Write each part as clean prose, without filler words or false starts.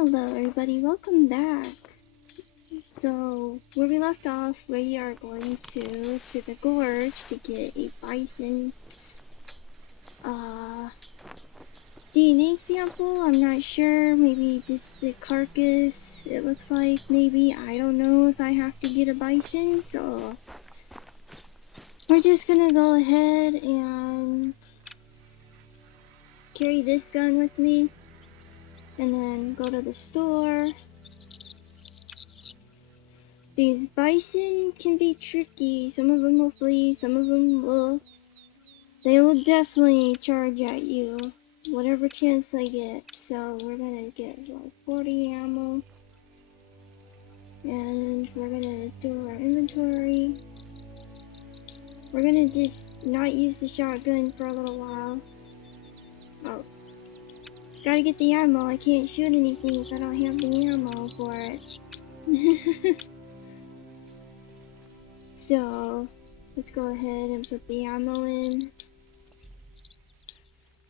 Hello everybody, welcome back. So, where we left off, we are going to the gorge to get a bison DNA sample. I'm not sure, maybe just the carcass, it looks like, maybe. I don't know if I have to get a bison, so we're just gonna go ahead and carry this gun with me and then go to the store. These bison can be tricky. Some of them will flee, some of them will... They will definitely charge at you, whatever chance they get. So we're gonna get like 40 ammo. And we're gonna do our inventory. We're gonna just not use the shotgun for a little while. Oh. Gotta get the ammo. I can't shoot anything if I don't have the ammo for it. So, let's go ahead and put the ammo in.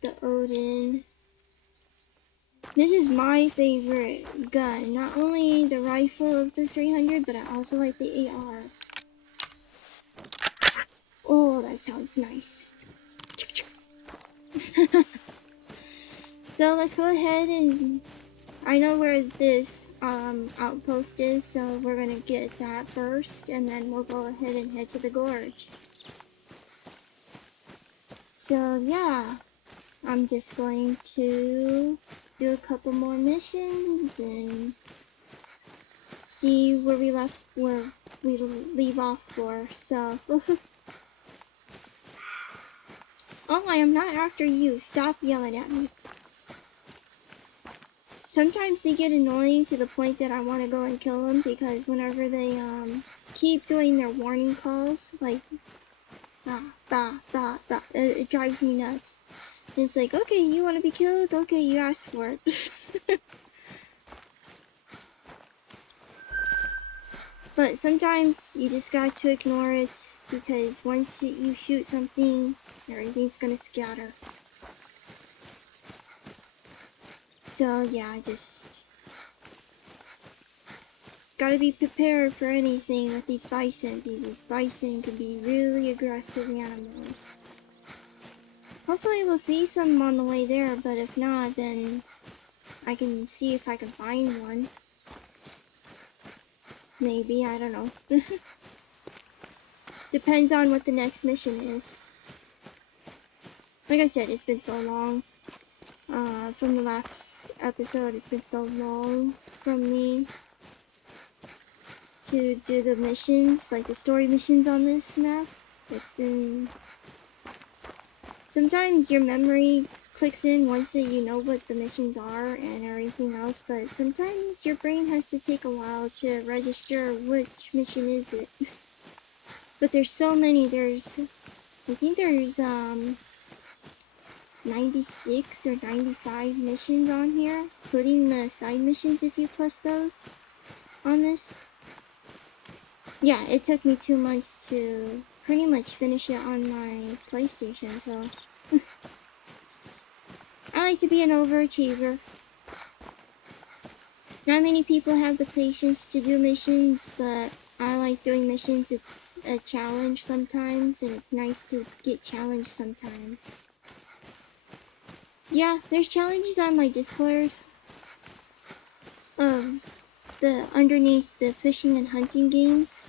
The Odin. This is my favorite gun. Not only the rifle of the 300, but I also like the AR. Oh, that sounds nice. So let's go ahead and... I know where this outpost is, so we're gonna get that first, and then we'll go ahead and head to the gorge. So yeah, I'm just going to do a couple more missions and see where we leave off for. So oh, I am not after you. Stop yelling at me. Sometimes they get annoying to the point that I want to go and kill them, because whenever they keep doing their warning calls, like it drives me nuts. And it's like, okay, you want to be killed? Okay, you asked for it. But sometimes you just got to ignore it, because once you shoot something, everything's gonna scatter. So yeah, just gotta be prepared for anything with these bison. These bison can be really aggressive animals. Hopefully we'll see some on the way there, but if not, then I can see if I can find one. Maybe, I don't know. Depends on what the next mission is. Like I said, it's been so long. From the last episode, it's been so long from me to do the missions, like the story missions on this map. It's been... Sometimes your memory clicks in once that you know what the missions are and everything else, but sometimes your brain has to take a while to register which mission is it. But there's so many. I think there's 96 or 95 missions on here, including the side missions if you plus those on this. Yeah, it took me 2 months to pretty much finish it on my PlayStation, so I like to be an overachiever. Not many people have the patience to do missions, but I like doing missions. It's a challenge sometimes, and it's nice to get challenged sometimes. Yeah, there's challenges on my Discord. Underneath the fishing and hunting games.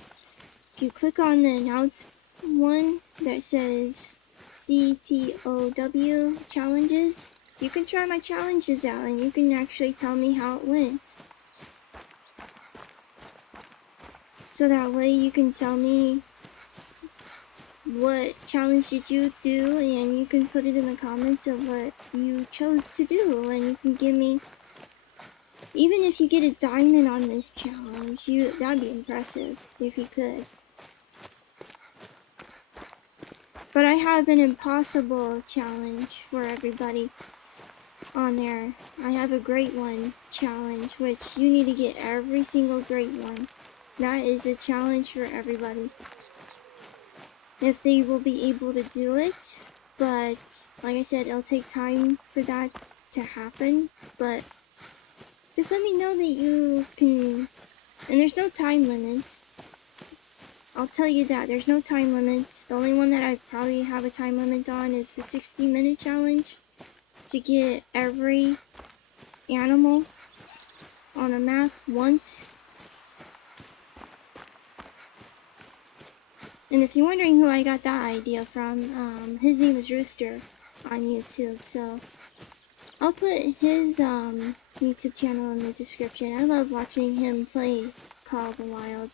If you click on the announce one that says CTOW challenges, you can try my challenges out and you can actually tell me how it went. So that way you can tell me what challenge did you do, and you can put it in the comments of what you chose to do, and you can give me, even if you get a diamond on this challenge, that'd be impressive if you could. But I have an impossible challenge for everybody on there. I have a great one challenge, which you need to get every single great one. That is a challenge for everybody, if they will be able to do it. But like I said, it'll take time for that to happen. But just let me know that you can. And there's no time limit. I'll tell you that. There's no time limit. The only one that I probably have a time limit on is the 60-minute challenge to get every animal on a map once. And if you're wondering who I got that idea from, his name is Rooster on YouTube. So I'll put his YouTube channel in the description. I love watching him play Call of the Wild.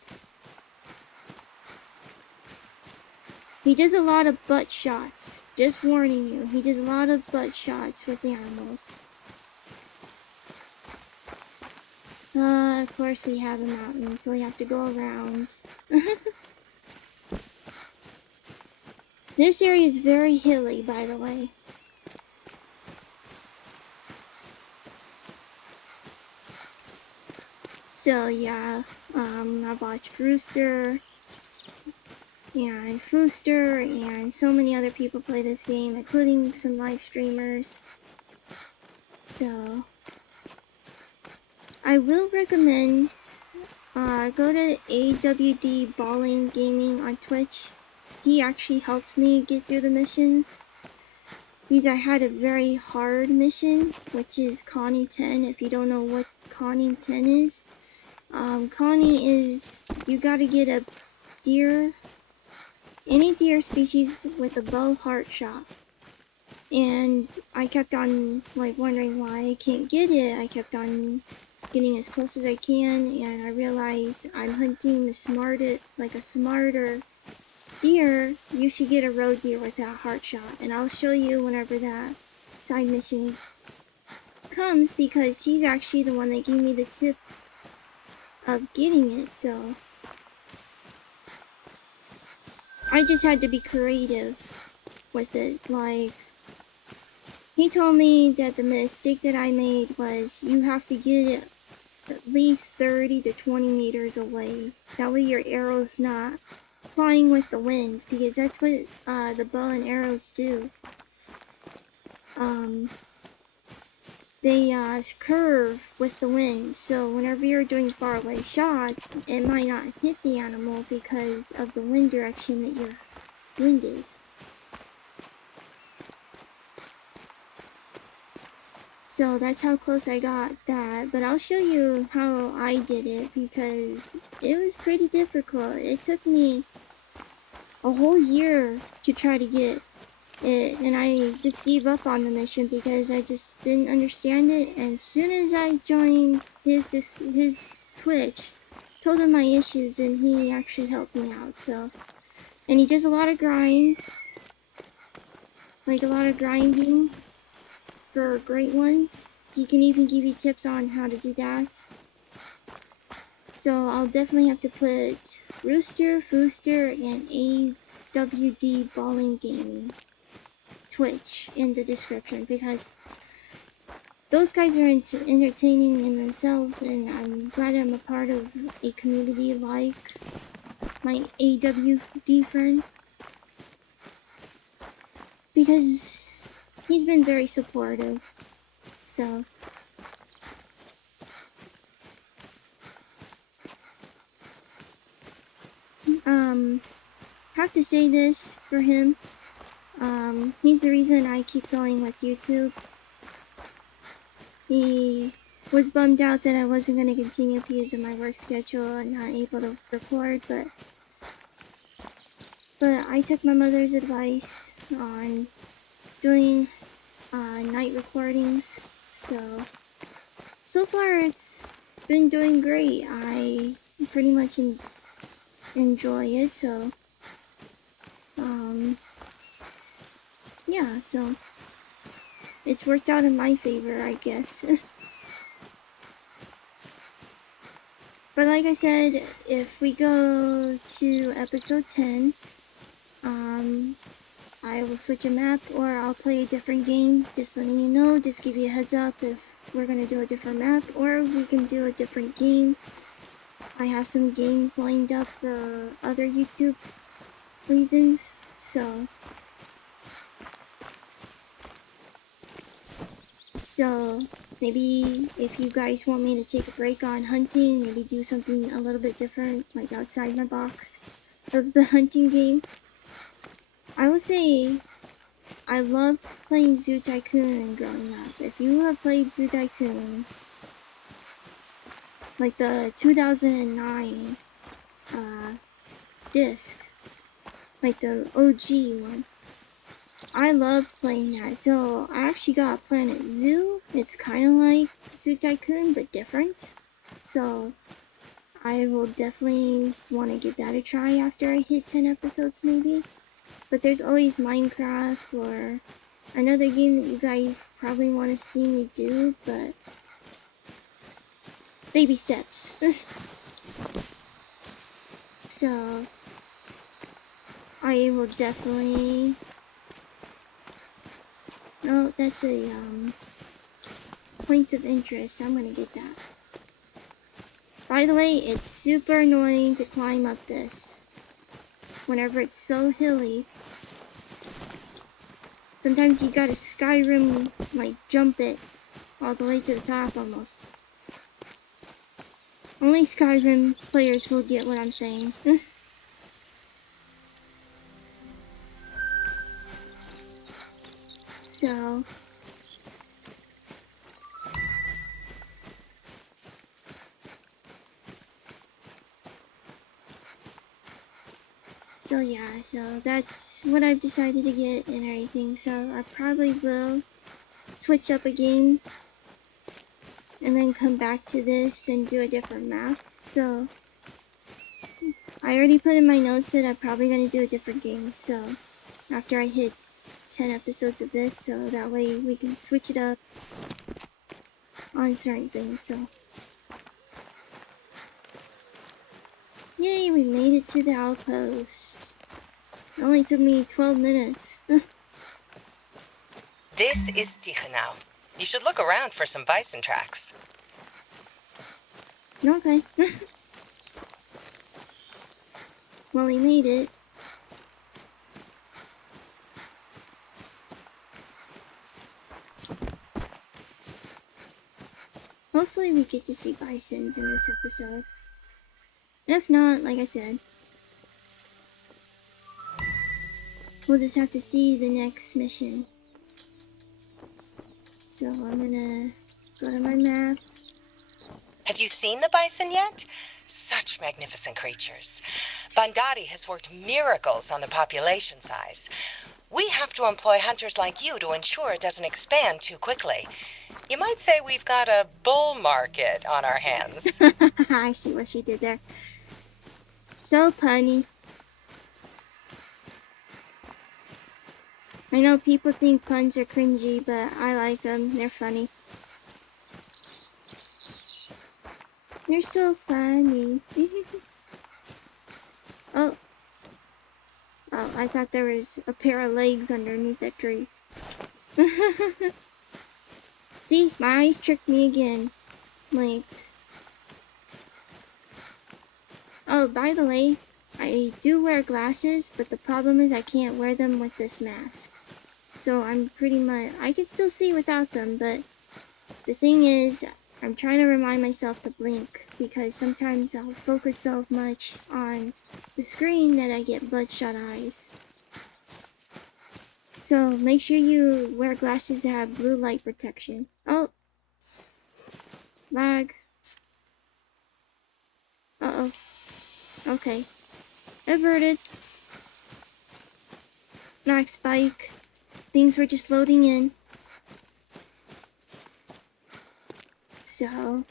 He does a lot of butt shots. Just warning you, he does a lot of butt shots with the animals. Of course we have a mountain, so we have to go around. This area is very hilly, by the way. So yeah, I've watched Rooster and Fooster and so many other people play this game, including some live streamers. So I will recommend go to AWD Balling Gaming on Twitch. He actually helped me get through the missions because I had a very hard mission, which is Connie 10. If you don't know what Connie 10 is, Connie is, you gotta get a deer, any deer species with a bow heart shot. And I kept on wondering why I can't get it. I kept on getting as close as I can, and I realized I'm hunting the smarter deer. You should get a road deer with that heart shot, and I'll show you whenever that side mission comes, because he's actually the one that gave me the tip of getting it. So I just had to be creative with it. He told me that the mistake that I made was you have to get it at least 30 to 20 meters away. That way your arrow's not flying with the wind, because that's what the bow and arrows do. They curve with the wind, so whenever you're doing far away shots, it might not hit the animal because of the wind direction that your wind is. So that's how close I got that, but I'll show you how I did it, because it was pretty difficult. It took me a whole year to try to get it, and I just gave up on the mission because I just didn't understand it. And as soon as I joined his Twitch, told him my issues, and he actually helped me out. So, and he does a lot of grind, like a lot of grinding for great ones. He can even give you tips on how to do that. So I'll definitely have to put Rooster, Fooster, and AWD Balling Gaming Twitch in the description, because those guys are entertaining in themselves, and I'm glad I'm a part of a community like my AWD friend, because he's been very supportive. So have to say this for him. He's the reason I keep going with YouTube. He was bummed out that I wasn't going to continue because of my work schedule and not able to record, but I took my mother's advice on doing night recordings. So far it's been doing great. I pretty much enjoy it. So yeah, so it's worked out in my favor, I guess. But like I said, if we go to episode 10, I will switch a map, or I'll play a different game. Just letting you know, just give you a heads up if we're gonna do a different map, or we can do a different game. I have some games lined up for other YouTube reasons, so Maybe if you guys want me to take a break on hunting, maybe do something a little bit different, like outside my box of the hunting game. I will say, I loved playing Zoo Tycoon growing up. If you have played Zoo Tycoon, like the 2009 disc, like the OG one, I loved playing that. So I actually got Planet Zoo. It's kind of like Zoo Tycoon, but different. So I will definitely want to give that a try after I hit 10 episodes maybe. But there's always Minecraft or another game that you guys probably want to see me do, but baby steps. So I will definitely... Oh, that's a point of interest. I'm gonna get that. By the way, it's super annoying to climb up this. Whenever it's so hilly. Sometimes you gotta Skyrim, like, jump it all the way to the top almost. Only Skyrim players will get what I'm saying. So... So yeah, so that's what I've decided to get and everything. So I probably will switch up a game and then come back to this and do a different map. So I already put in my notes that I'm probably going to do a different game. So after I hit 10 episodes of this, so that way we can switch it up on certain things. So yay, we made it to the outpost. It only took me 12 minutes. This is now. You should look around for some bison tracks. Okay. Well, we made it. Hopefully we get to see bisons in this episode. If not, like I said, we'll just have to see the next mission. So I'm gonna go to my map. Have you seen the bison yet? Such magnificent creatures. Bandari has worked miracles on the population size. We have to employ hunters like you to ensure it doesn't expand too quickly. You might say we've got a bull market on our hands. I see what she did there. So punny. I know people think puns are cringy, but I like them. They're funny. You're so funny. Oh. Oh, I thought there was a pair of legs underneath that tree. See, my eyes tricked me again. Like... Oh, by the way, I do wear glasses, but the problem is I can't wear them with this mask. So I'm pretty much... I can still see without them, but the thing is, I'm trying to remind myself to blink, because sometimes I'll focus so much on the screen that I get bloodshot eyes. So make sure you wear glasses that have blue light protection. Oh! Lag. Uh-oh. Okay. Averted. Lag spike. Things were just loading in. So...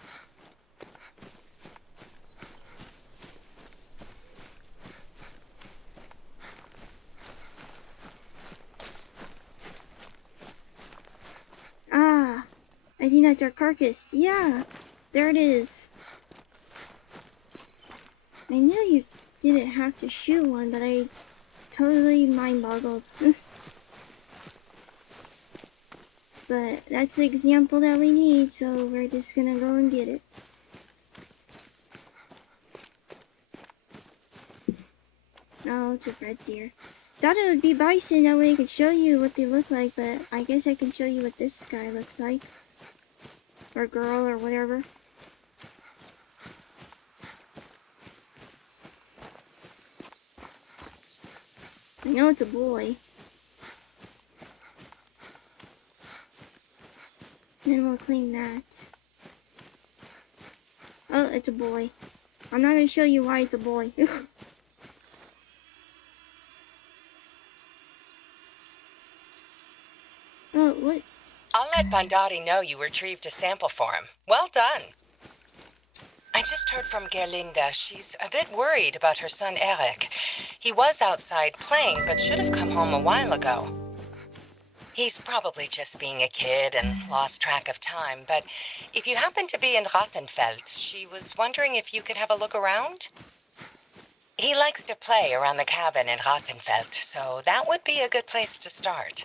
Ah! I think that's our carcass. Yeah! There it is. I knew you didn't have to shoot one, but I totally mind-boggled. But that's the example that we need, so we're just gonna go and get it. Oh, it's a red deer. Thought it would be bison, that way I could show you what they look like, but I guess I can show you what this guy looks like. or girl or whatever. I know it's a boy. Then we'll claim that. Oh, it's a boy. I'm not gonna show you why it's a boy. Oh, what? I'll let Bandari know you retrieved a sample for him. Well done. I just heard from Gerlinda. She's a bit worried about her son Eric. He was outside playing, but should have come home a while ago. He's probably just being a kid and lost track of time, but if you happen to be in Rottenfeld, she was wondering if you could have a look around? He likes to play around the cabin in Rottenfeld, so that would be a good place to start.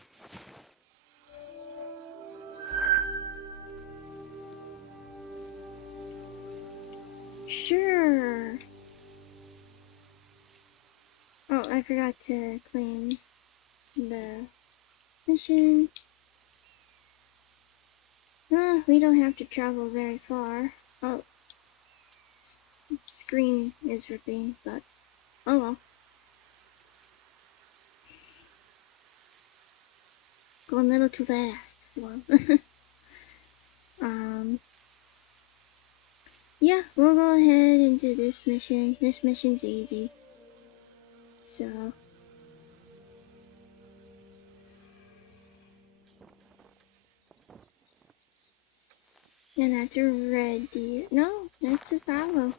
Sure. Oh, I forgot to claim the mission. We don't have to travel very far. Oh, screen is ripping, but oh well. Going a little too fast. Well, yeah, we'll go ahead and do this mission. This mission's easy. So. And that's a red deer. No, that's a fallow.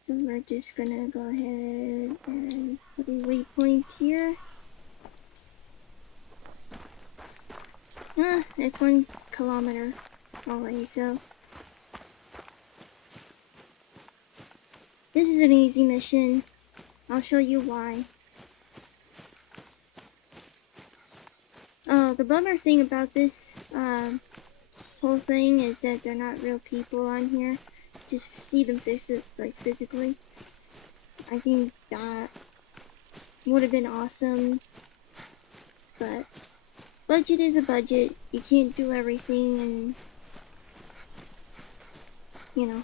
So we're just gonna go ahead and put a waypoint here. It's 1 kilometer away, so. This is an easy mission. I'll show you why. The bummer thing about this, whole thing is that they're not real people on here. Just see them physically. I think that would have been awesome, but budget is a budget. You can't do everything, and you know,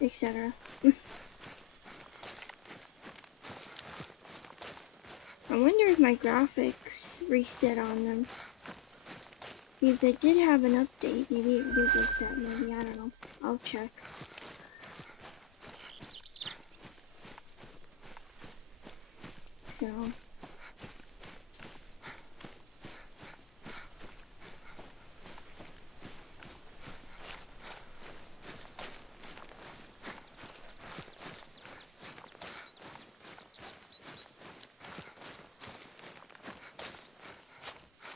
etc. I wonder if my graphics reset on them. Because they did have an update. Maybe it did reset, maybe, I don't know. I'll check. So.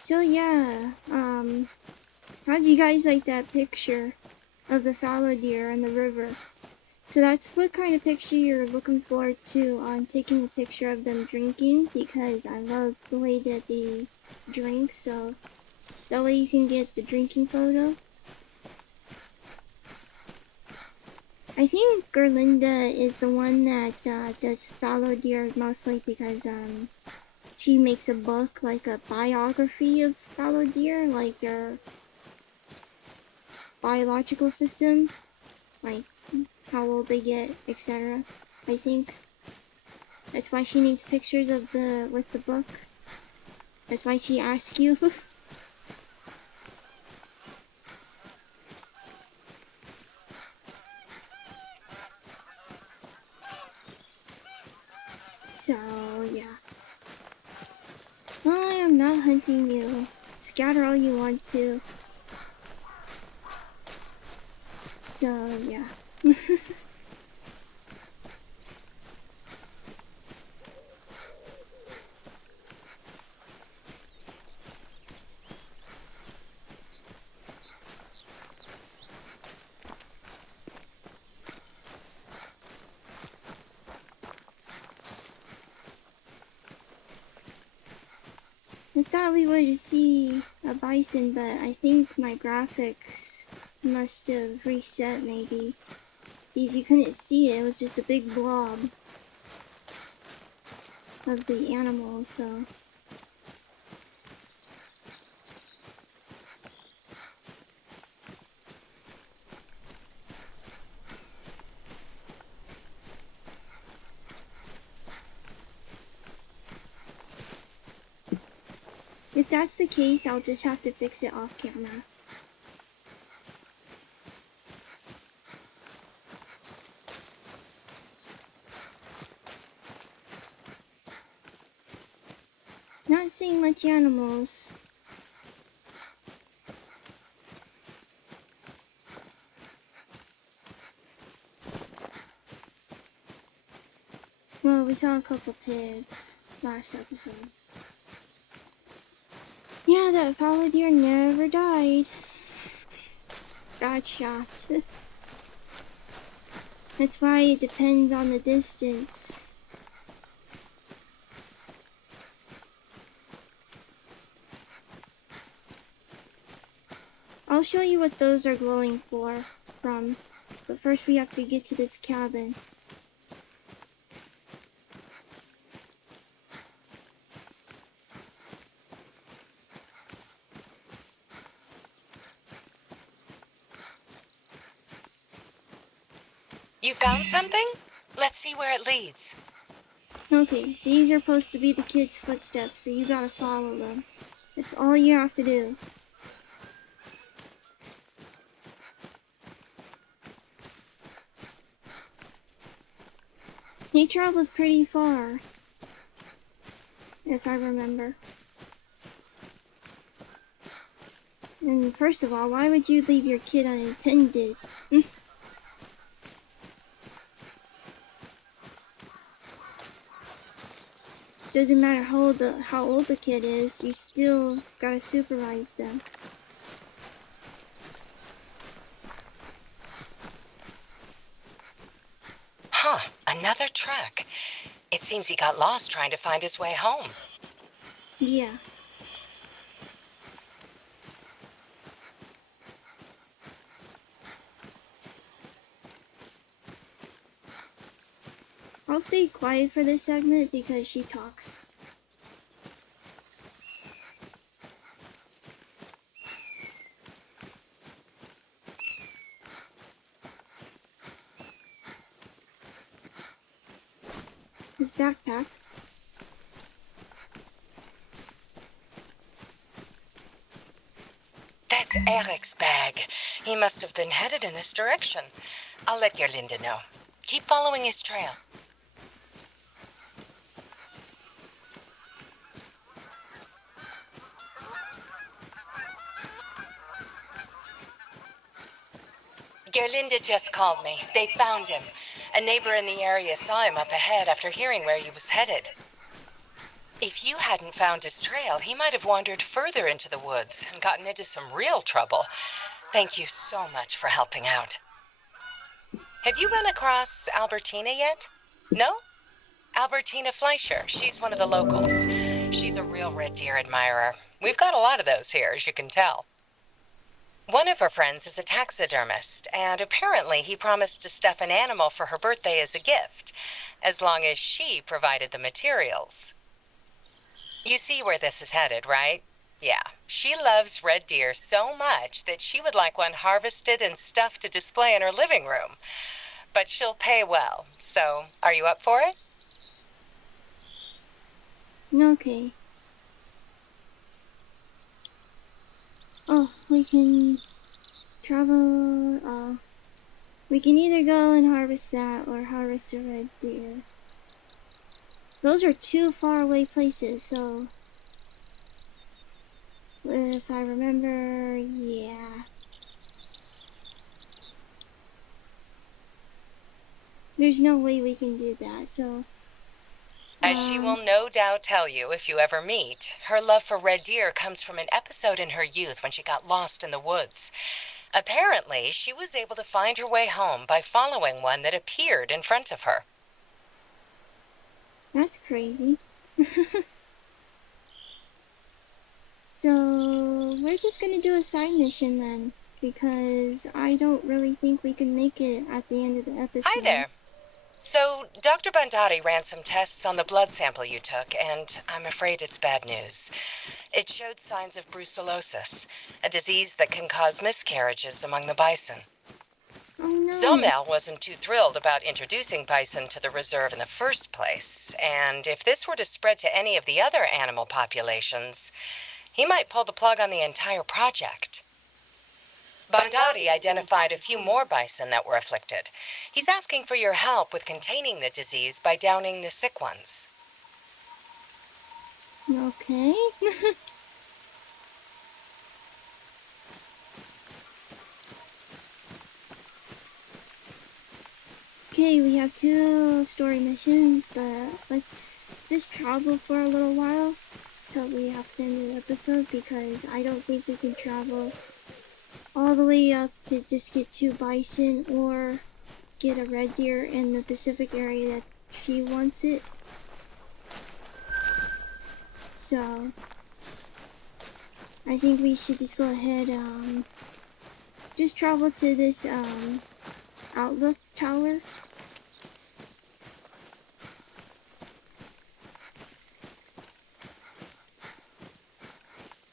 So yeah, how do you guys like that picture of the fallow deer in the river? So that's what kind of picture you're looking forward to on taking a picture of them drinking, because I love the way that they drink, so that way you can get the drinking photo. I think Gerlinda is the one that does fallow deer mostly because she makes a book, like a biography of fallow deer, like their biological system, like how old they get, etc. I think that's why she needs pictures of with the book. That's why she asks you. So yeah, I am not hunting you. Scatter all you want to. So yeah. I thought we would see a bison, but I think my graphics must have reset maybe. Because you couldn't see it, it was just a big blob of the animal, so. If that's the case, I'll just have to fix it off camera. Not seeing much animals. Well, we saw a couple pigs last episode. Yeah, that fallow deer never died. Got shot. That's why it depends on the distance. I'll show you what those are glowing from, but first we have to get to this cabin. You found something? Let's see where it leads. Okay, these are supposed to be the kids' footsteps, so you gotta follow them. That's all you have to do. He travels pretty far, if I remember. And first of all, why would you leave your kid unattended? Doesn't matter how old the kid is, you still gotta supervise them. Huh, another track. It seems he got lost trying to find his way home. Yeah. I'll stay quiet for this segment because she talks. His backpack. That's Eric's bag. He must have been headed in this direction. I'll let Gerlinde know. Keep following his trail. Gerlinde just called me. They found him. A neighbor in the area saw him up ahead after hearing where he was headed. If you hadn't found his trail, he might have wandered further into the woods and gotten into some real trouble. Thank you so much for helping out. Have you run across Albertina yet? No? Albertina Fleischer. She's one of the locals. She's a real red deer admirer. We've got a lot of those here, as you can tell. One of her friends is a taxidermist, and apparently he promised to stuff an animal for her birthday as a gift, as long as she provided the materials. You see where this is headed, right? Yeah, she loves red deer so much that she would like one harvested and stuffed to display in her living room. But she'll pay well, so are you up for it? Okay. Oh, we can travel, we can either go and harvest that or harvest a red deer. Those are two far away places, so if I remember, yeah. There's no way we can do that, so... As she will no doubt tell you if you ever meet, her love for red deer comes from an episode in her youth when she got lost in the woods. Apparently, she was able to find her way home by following one that appeared in front of her. That's crazy. So, we're just gonna do a side mission then, because I don't really think we can make it at the end of the episode. Hi there. So, Dr. Bandari ran some tests on the blood sample you took, and I'm afraid it's bad news. It showed signs of brucellosis, a disease that can cause miscarriages among the bison. Oh no. Zomel wasn't too thrilled about introducing bison to the reserve in the first place, and if this were to spread to any of the other animal populations, He might pull the plug on the entire project. Bandati identified a few more bison that were afflicted. He's asking for your help with containing the disease by downing the sick ones. Okay. Okay, we have 2 story missions, but let's just travel for a little while till we have to end the episode, because I don't think we can travel all the way up to just get 2 bison or get a red deer in the Pacific area that she wants it. So I think we should just go ahead, just travel to this outlook tower.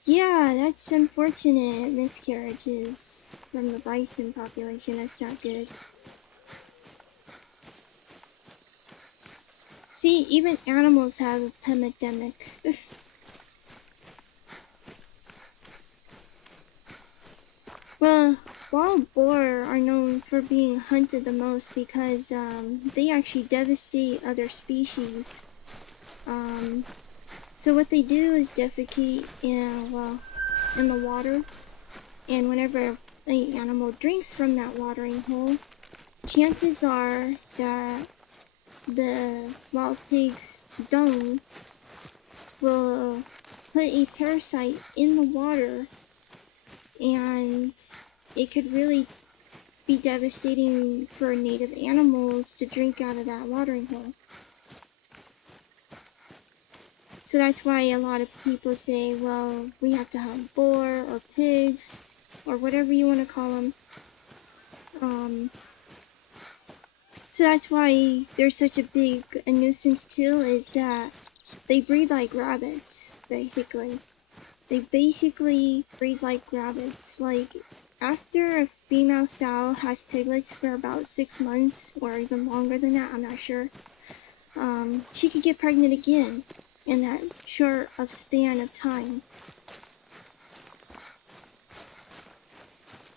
Yeah, that's unfortunate. Miscarriages from the bison population. That's not good. See, even animals have a pandemic. Well, wild boar are known for being hunted the most because they actually devastate other species. So what they do is defecate in the water, and whenever an animal drinks from that watering hole, chances are that the wild pig's dung will put a parasite in the water, and it could really be devastating for native animals to drink out of that watering hole. So that's why a lot of people say, well, we have to hunt boar or pigs or whatever you want to call them. So that's why there's such a big nuisance too, is that they breed like rabbits, basically. They basically breed like rabbits. Like, after a female sow has piglets for about 6 months, or even longer than that, I'm not sure, she could get pregnant again in that short of span of time.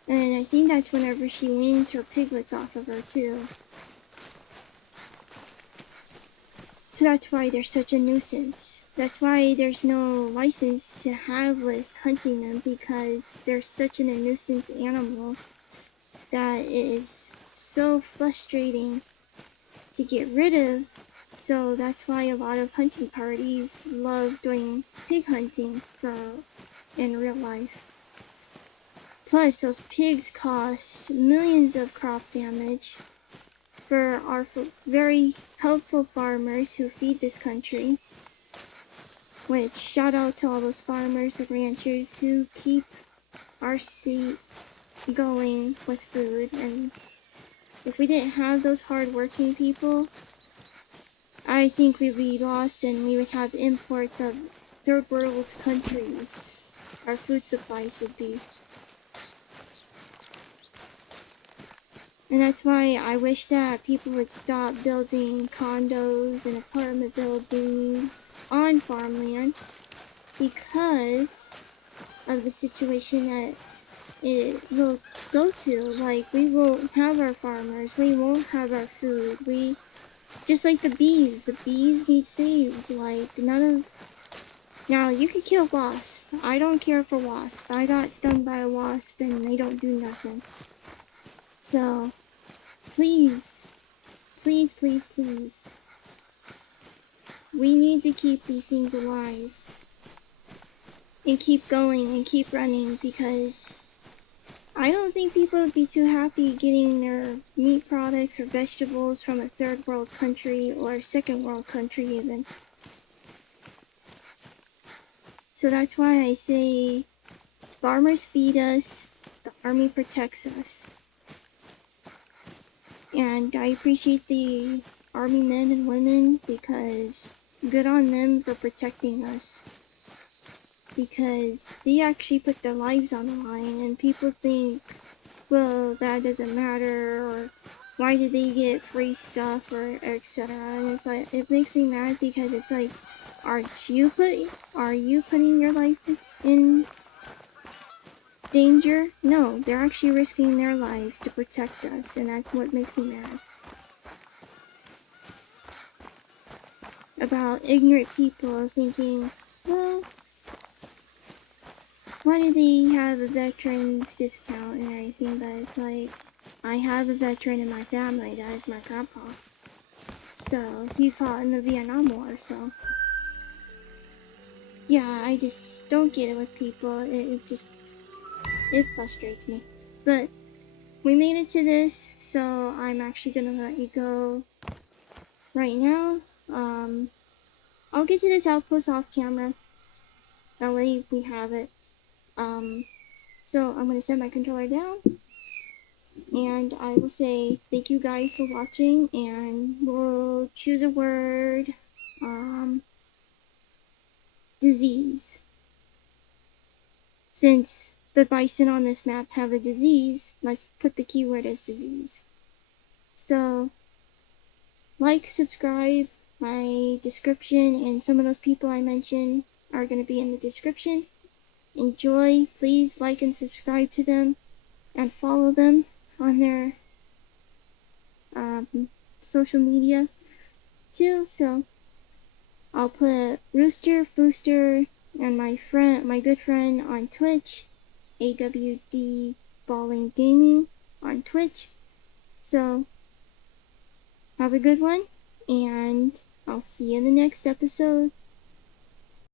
And I think that's whenever she weans her piglets off of her too. So that's why they're such a nuisance. That's why there's no license to have with hunting them, because they're such a nuisance animal that it is so frustrating to get rid of. So that's why a lot of hunting parties love doing pig hunting in real life. Plus, those pigs cost millions of crop damage for our very helpful farmers who feed this country. Which, shout out to all those farmers and ranchers who keep our state going with food. And if we didn't have those hard-working people, I think we'd be lost and we would have imports of third world countries. Our food supplies would be. And that's why I wish that people would stop building condos and apartment buildings on farmland, because of the situation that it will go to. Like, we won't have our farmers, we won't have our food, just like the bees need saved. Like, now you can kill wasps. I don't care for wasps. I got stung by a wasp and they don't do nothing. So, please, please, please, please, we need to keep these things alive and keep going and keep running, because I don't think people would be too happy getting their meat products or vegetables from a third world country or a second world country even. So that's why I say farmers feed us, the army protects us. And I appreciate the army men and women, because good on them for protecting us. Because they actually put their lives on the line, and people think, well, that doesn't matter, or why did they get free stuff, or etc. And it's like, it makes me mad, because it's like, are you putting your life in danger. No, they're actually risking their lives to protect us, and that's what makes me mad. About ignorant people thinking, well, why do they have a veterans discount and everything? But it's like, I have a veteran in my family. That is my grandpa. So he fought in the Vietnam War. So yeah, I just don't get it with people. It frustrates me. But we made it to this, so I'm actually gonna let you go right now. I'll get to this outpost off camera. That way we have it. So I'm gonna set my controller down, and I will say thank you guys for watching, and we'll choose a word. Disease. Since the bison on this map have a disease, let's put the keyword as disease. So, like, subscribe, my description, and some of those people I mentioned are going to be in the description. Enjoy, please like and subscribe to them, and follow them on their social media too. So, I'll put Rooster, Fooster, and my good friend on Twitch, AWD Balling Gaming on Twitch. So, have a good one, and I'll see you in the next episode.